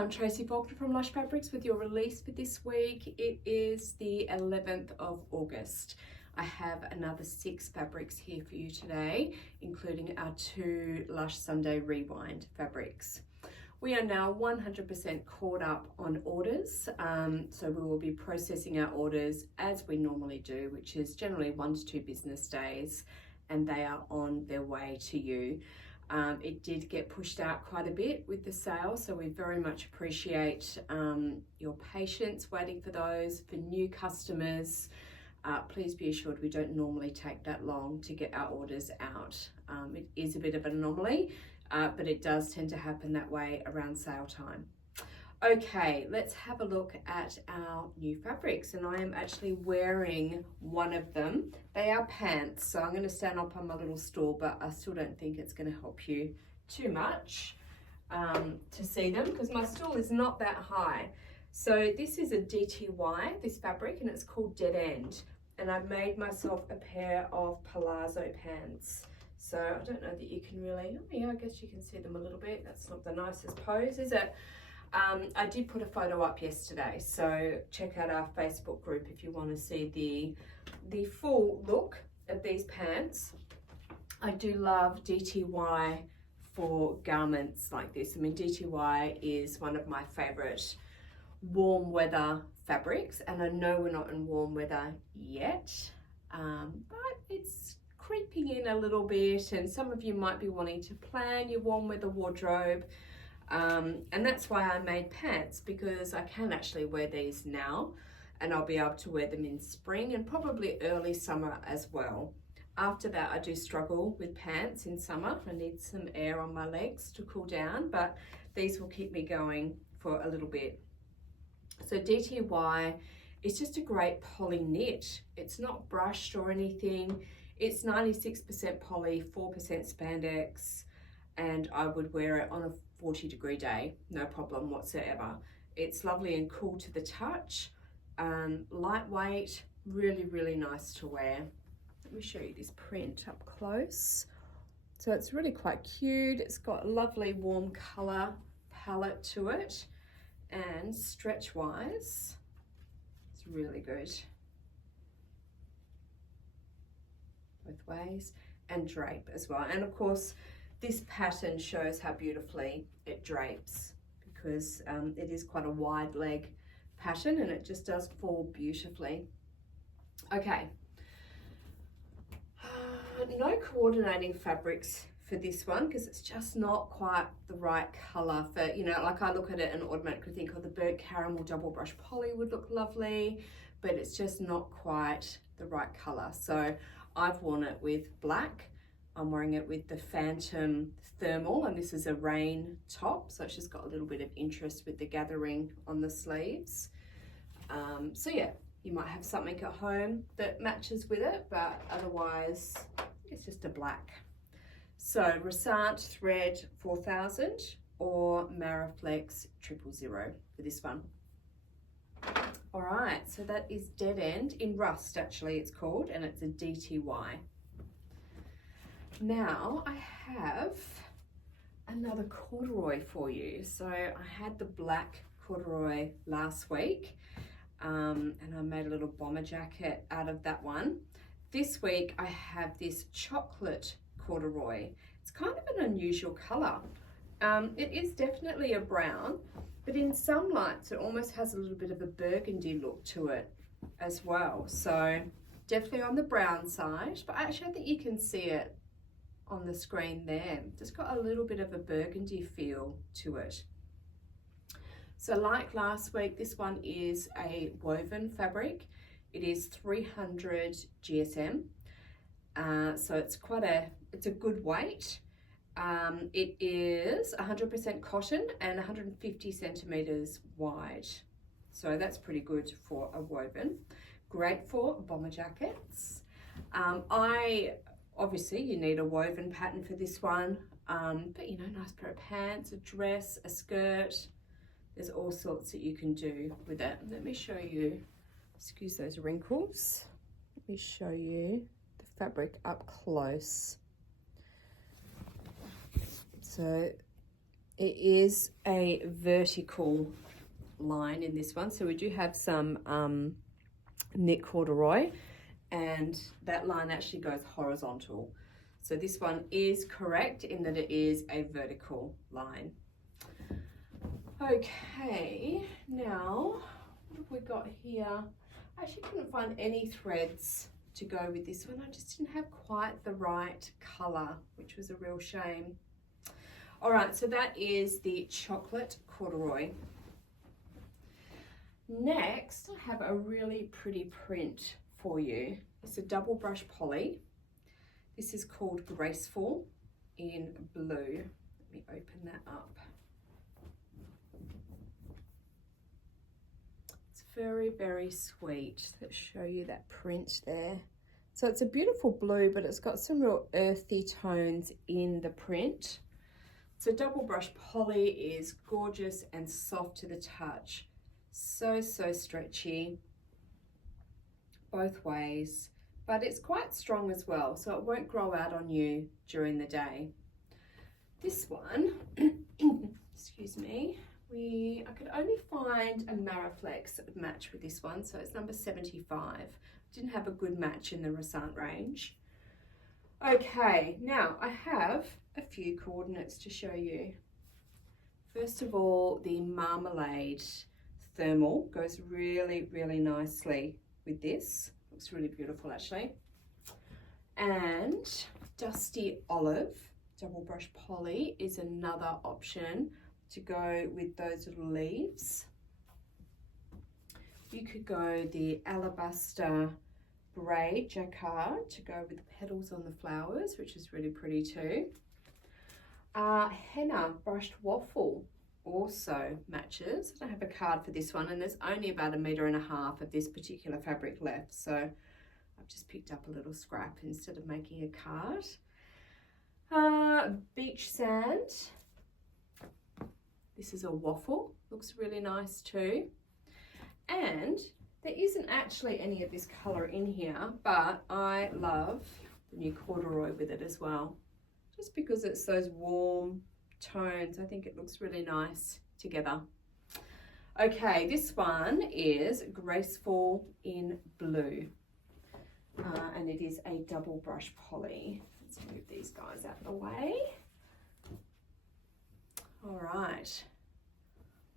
I'm Tracy Faulkner from Lush Fabrics with your release for this week. It is the 11th of August. I have another 6 fabrics here for you today, including our 2 Lush Sunday Rewind fabrics. We are now 100% caught up on orders, so we will be processing our orders as we normally do, which is generally 1 to 2 business days, and they are on their way to you. It did get pushed out quite a bit with the sale, so we very much appreciate your patience waiting for those. For new customers, please be assured we don't normally take that long to get our orders out. It is a bit of an anomaly, but it does tend to happen that way around sale time. Okay, let's have a look at our new fabrics, and I am actually wearing one of them. They are pants, so I'm going to stand up on my little stool, but I still don't think it's going to help you too much to see them because my stool is not that high. So this is a DTY, this fabric, and it's called Dead End, and I've made myself a pair of palazzo pants. So I don't know that you can really, oh yeah, I guess you can see them a little bit. That's not the nicest pose, is it? I did put a photo up yesterday, so check out our Facebook group if you want to see the full look of these pants. I do love DTY for garments like this. I mean, DTY is one of my favorite warm weather fabrics, and I know we're not in warm weather yet, but it's creeping in a little bit, and some of you might be wanting to plan your warm weather wardrobe. And that's why I made pants, because I can actually wear these now, and I'll be able to wear them in spring and probably early summer as well. After that, I do struggle with pants in summer. I need some air on my legs to cool down, but these will keep me going for a little bit. So DTY is just a great poly knit. It's not brushed or anything. It's 96% poly, 4% spandex, and I would wear it on a 40-degree day, no problem whatsoever. It's lovely and cool to the touch, lightweight, really, really nice to wear. Let me show you this print up close. So it's really quite cute. It's got a lovely warm color palette to it, and stretch wise, it's really good both ways, and drape as well. And of course, this pattern shows how beautifully it drapes, because it is quite a wide leg pattern and it just does fall beautifully. Okay, no coordinating fabrics for this one because it's just not quite the right color for, you know, like I look at it and automatically think, oh, the burnt caramel double brush poly would look lovely, but it's just not quite the right color. So I've worn it with black. I'm wearing it with the Phantom Thermal, and this is a rain top, so it's just got a little bit of interest with the gathering on the sleeves. So yeah, you might have something at home that matches with it, but otherwise it's just a black. So Resant Thread 4000 or Maraflex 000 for this one. All right, so that is Dead End, in rust actually it's called, and it's a DTY. Now I have another corduroy for you. So I had the black corduroy last week, and I made a little bomber jacket out of that one. This week I have this chocolate corduroy. It's kind of an unusual color. It is definitely a brown, but in some lights it almost has a little bit of a burgundy look to it as well. So definitely on the brown side, but actually I think you can see it on the screen there. Just got a little bit of a burgundy feel to it. So like last week, this one is a woven fabric. It is 300 GSM. So it's a good weight. It is 100% cotton and 150 centimeters wide. So that's pretty good for a woven. Great for bomber jackets. Obviously you need a woven pattern for this one, but you know, nice pair of pants, a dress, a skirt. There's all sorts that you can do with it. Let me show you, excuse those wrinkles. Let me show you the fabric up close. So it is a vertical line in this one. So we do have some knit corduroy, and that line actually goes horizontal. So this one is correct in that it is a vertical line. Okay, now what have we got here? I actually couldn't find any threads to go with this one. I just didn't have quite the right color, which was a real shame. All right, so that is the chocolate corduroy. Next, I have a really pretty print for you. It's a double brush poly. This is called Graceful in blue. Let me open that up. It's very, very sweet. Let's show you that print there. So it's a beautiful blue, but it's got some real earthy tones in the print. So double brush poly is gorgeous and soft to the touch. So stretchy both ways, but it's quite strong as well, so it won't grow out on you during the day. This one, excuse me, I could only find a Mariflex that would match with this one, so it's number 75. Didn't have a good match in the Resant range. Okay, now I have a few coordinates to show you. First of all, the Marmalade Thermal goes really, really nicely with this. Looks really beautiful actually. And Dusty Olive double brush poly is another option to go with those little leaves. You could go the Alabaster Braid Jacquard to go with the petals on the flowers, which is really pretty too. Henna Brushed Waffle also matches. I don't have a card for this one, and there's only about 1.5 meters of this particular fabric left, so I've just picked up a little scrap instead of making a card. Beach Sand. This is a waffle, looks really nice too. And there isn't actually any of this colour in here, but I love the new corduroy with it as well. Just because it's those warm tones, I think it looks really nice together. Okay, this one is Graceful in blue, and it is a double brush poly. Let's move these guys out of the way. All right,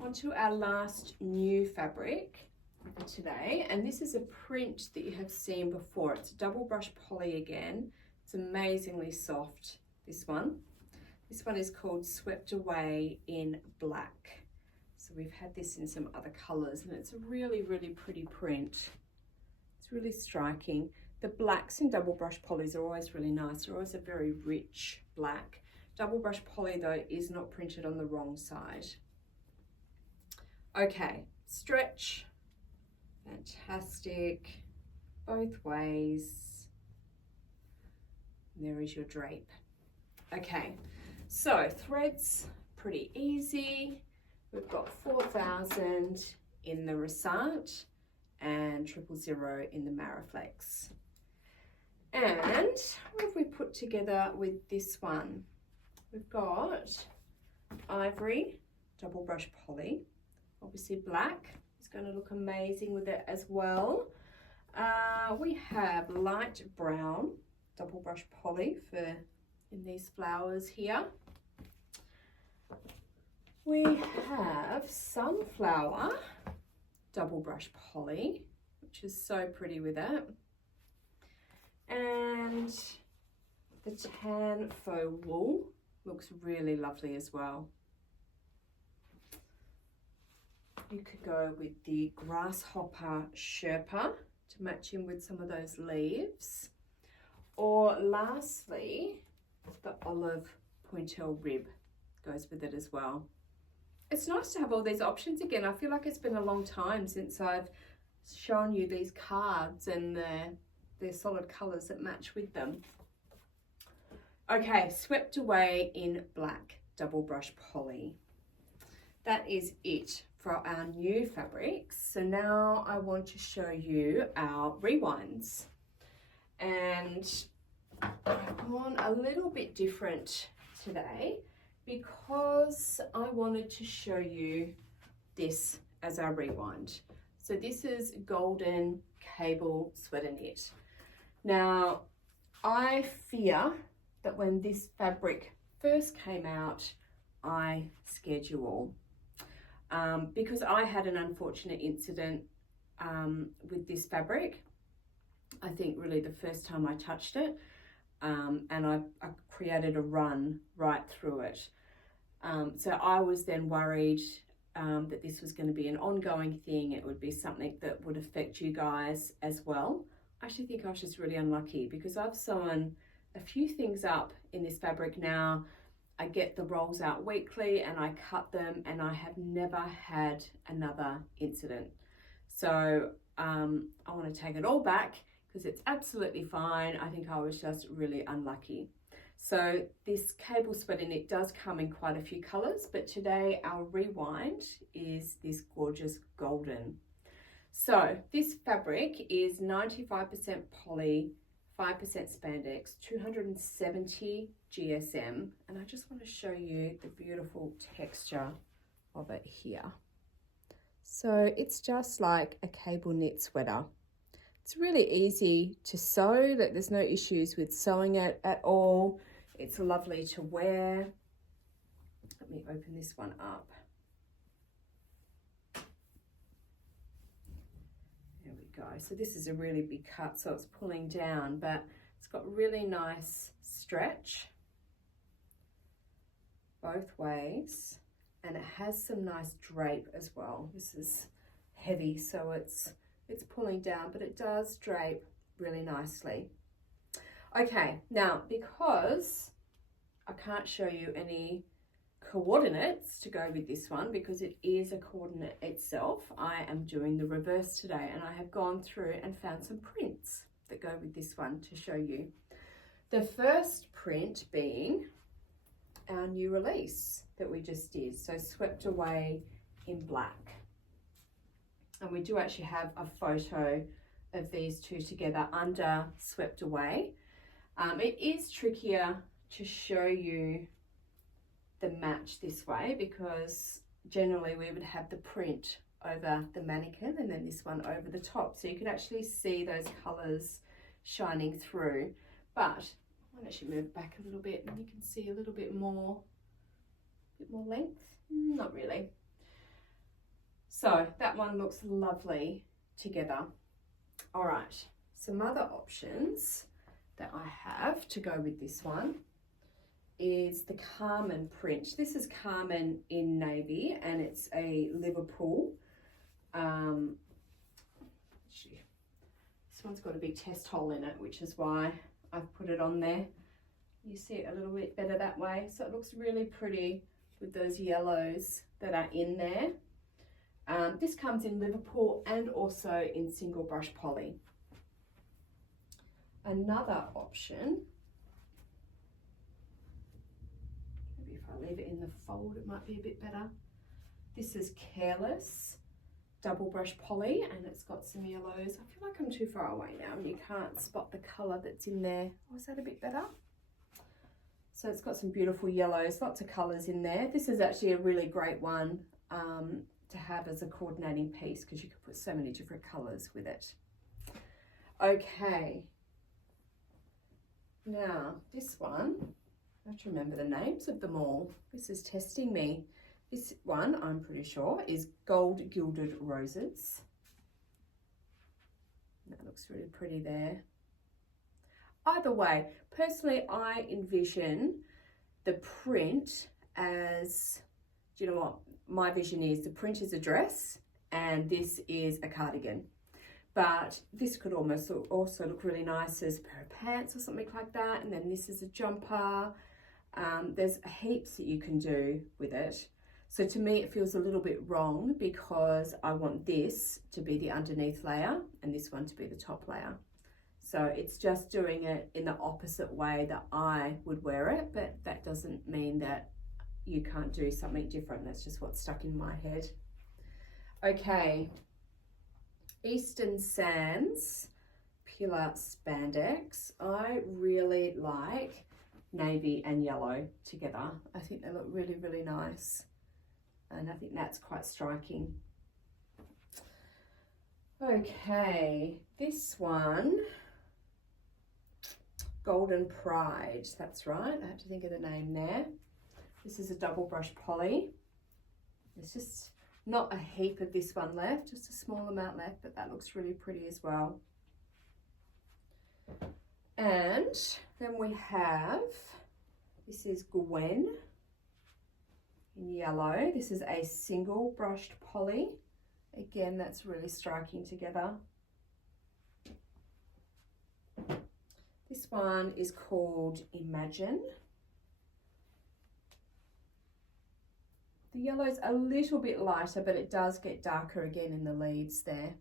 on to our last new fabric for today, and this is a print that you have seen before. It's a double brush poly again. It's amazingly soft, this one. This one is called Swept Away in Black. So we've had this in some other colors, and it's a really, really pretty print. It's really striking. The blacks in double brush polys are always really nice. They're always a very rich black. Double brush poly though is not printed on the wrong side. Okay, stretch, fantastic, both ways. And there is your drape. Okay, so threads, pretty easy. We've got 4,000 in the Resant and 000 in the Mariflex. And what have we put together with this one? We've got ivory, double brush poly, obviously black is going to look amazing with it as well. We have light brown, double brush poly in these flowers here. We have sunflower, double brush poly, which is so pretty with it. And the tan faux wool looks really lovely as well. You could go with the grasshopper Sherpa to match in with some of those leaves. Or lastly, the olive pointel rib goes with it as well. It's nice to have all these options again. I feel like it's been a long time since I've shown you these cards and their solid colours that match with them. Okay, Swept Away in Black, double brush poly. That is it for our new fabrics. So now I want to show you our rewinds. And I've gone a little bit different today because I wanted to show you this as our rewind. So this is golden cable sweater knit. Now, I fear that when this fabric first came out, I scared you all because I had an unfortunate incident with this fabric. I think really the first time I touched it, and I created a run right through it. So I was then worried that this was going to be an ongoing thing. It would be something that would affect you guys as well. I actually think I was just really unlucky because I've sewn a few things up in this fabric now. I get the rolls out weekly and I cut them, and I have never had another incident. So I want to take it all back because it's absolutely fine. I think I was just really unlucky. So this cable sweater knit does come in quite a few colors, but today our rewind is this gorgeous golden. So this fabric is 95% poly, 5% spandex, 270 GSM, and I just want to show you the beautiful texture of it here. So it's just like a cable knit sweater. It's really easy to sew, that there's no issues with sewing it at all. It's lovely to wear. Let me open this one up. There we go. So this is a really big cut, so it's pulling down, but it's got really nice stretch both ways, and it has some nice drape as well. This is heavy, so it's pulling down, but it does drape really nicely. Okay, now because I can't show you any coordinates to go with this one because it is a coordinate itself, I am doing the reverse today, and I have gone through and found some prints that go with this one to show you. The first print being our new release that we just did, so Swept Away in black. And we do actually have a photo of these two together under Swept Away. It is trickier to show you the match this way because generally we would have the print over the mannequin and then this one over the top, so you can actually see those colours shining through. But I'll actually move it back a little bit and you can see a little bit more length. Not really. So that one looks lovely together. All right, some other options that I have to go with this one is the Carmen print. This is Carmen in navy and it's a Liverpool. This one's got a big test hole in it, which is why I've put it on there. You see it a little bit better that way. So it looks really pretty with those yellows that are in there. This comes in Liverpool and also in single brush poly. Another option, maybe if I leave it in the fold it might be a bit better. This is Careless double brush poly and it's got some yellows. I feel like I'm too far away now and you can't spot the colour that's in there. Oh, is that a bit better? So it's got some beautiful yellows, lots of colours in there. This is actually a really great one to have as a coordinating piece because you could put so many different colours with it. Okay, now this one, I have to remember the names of them all. This is testing me. This one, I'm pretty sure, is Gold Gilded Roses. That looks really pretty there. Either way, personally, I envision the print as, do you know what? My vision is the print is a dress and this is a cardigan. But this could almost also look really nice as a pair of pants or something like that. And then this is a jumper. There's heaps that you can do with it. So to me, it feels a little bit wrong because I want this to be the underneath layer and this one to be the top layer. So it's just doing it in the opposite way that I would wear it, but that doesn't mean that you can't do something different. That's just what's stuck in my head. Okay, Eastern Sands Pillar Spandex. I really like navy and yellow together. I think they look really, really nice. And I think that's quite striking. Okay, this one, Golden Pride, that's right. I have to think of the name there. This is a double brush poly. There's just not a heap of this one left, just a small amount left, but that looks really pretty as well. And then we have, this is Gwen in yellow. This is a single brushed poly. Again, that's really striking together. This one is called Imagine. The yellow's a little bit lighter, but it does get darker again in the leaves there.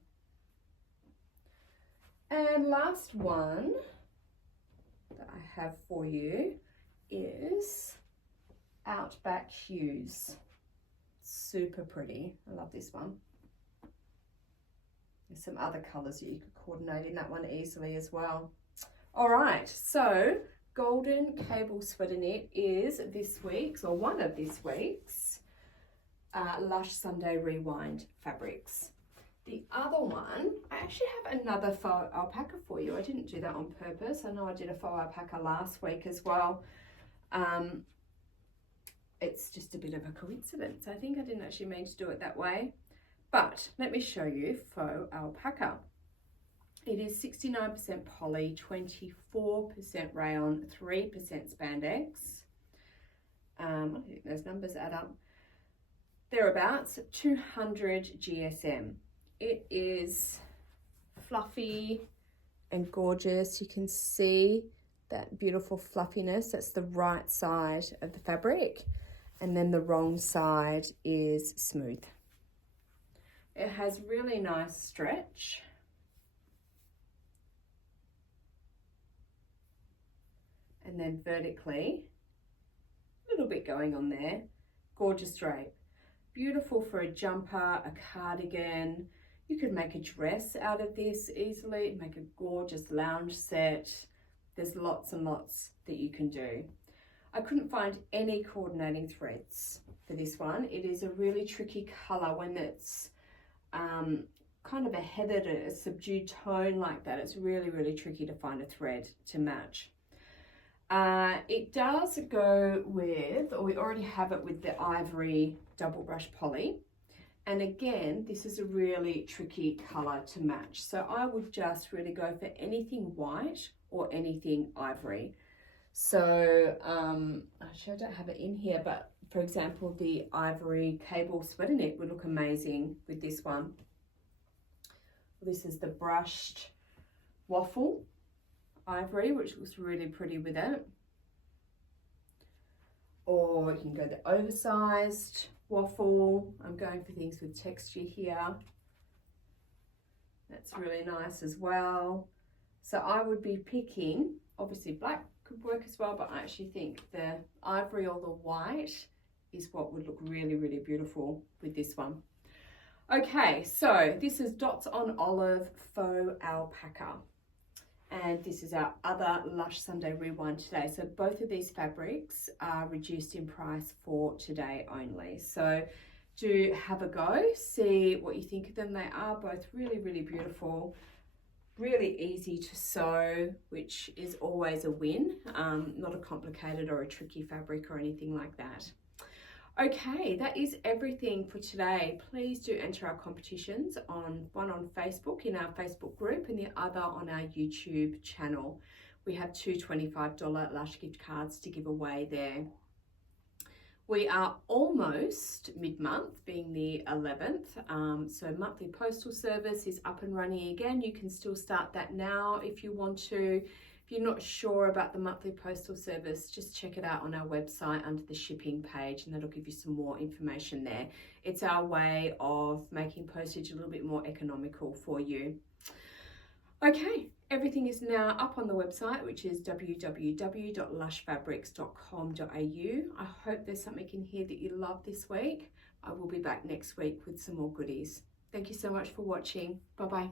And last one that I have for you is Outback Hues. Super pretty. I love this one. There's some other colours that you could coordinate in that one easily as well. All right, so Golden Cable Sweater Knit is this week's, or one of this week's, Lush Sunday Rewind fabrics. The other one, I actually have another faux alpaca for you. I didn't do that on purpose. I know I did a faux alpaca last week as well. It's just a bit of a coincidence. I think I didn't actually mean to do it that way. But let me show you faux alpaca. It is 69% poly, 24% rayon, 3% spandex. I think those numbers add up. Thereabouts, 200 GSM. It is fluffy and gorgeous. You can see that beautiful fluffiness. That's the right side of the fabric. And then the wrong side is smooth. It has really nice stretch. And then vertically, a little bit going on there. Gorgeous drape. Beautiful for a jumper, a cardigan. You could make a dress out of this easily, make a gorgeous lounge set. There's lots and lots that you can do. I couldn't find any coordinating threads for this one. It is a really tricky colour when it's kind of a heathered, a subdued tone like that. It's really, really tricky to find a thread to match. It does go with, or we already have it with the ivory double brush poly. And again, this is a really tricky colour to match. So I would just really go for anything white or anything ivory. So actually I don't have it in here, but for example, the ivory cable sweater knit would look amazing with this one. This is the brushed waffle ivory, which looks really pretty with it. Or you can go the oversized waffle. I'm going for things with texture here. That's really nice as well. So I would be picking, obviously black could work as well, but I actually think the ivory or the white is what would look really, really beautiful with this one. Okay, so this is Dots on Olive Faux Alpaca. And this is our other Lush Sunday Rewind today. So both of these fabrics are reduced in price for today only. So do have a go, see what you think of them. They are both really, really beautiful, really easy to sew, which is always a win. Not a complicated or a tricky fabric or anything like that. Okay, that is everything for today. Please do enter our competitions, one on Facebook in our Facebook group and the other on our YouTube channel. We have two $25 Lush gift cards to give away there. We are almost mid-month, being the 11th, so monthly postal service is up and running again. You can still start that now if you want to. If you're not sure about the monthly postal service, just check it out on our website under the shipping page, and that'll give you some more information there. It's our way of making postage a little bit more economical for you. Okay, everything is now up on the website, which is www.lushfabrics.com.au. I hope there's something in here that you love this week. I will be back next week with some more goodies. Thank you so much for watching. Bye-bye.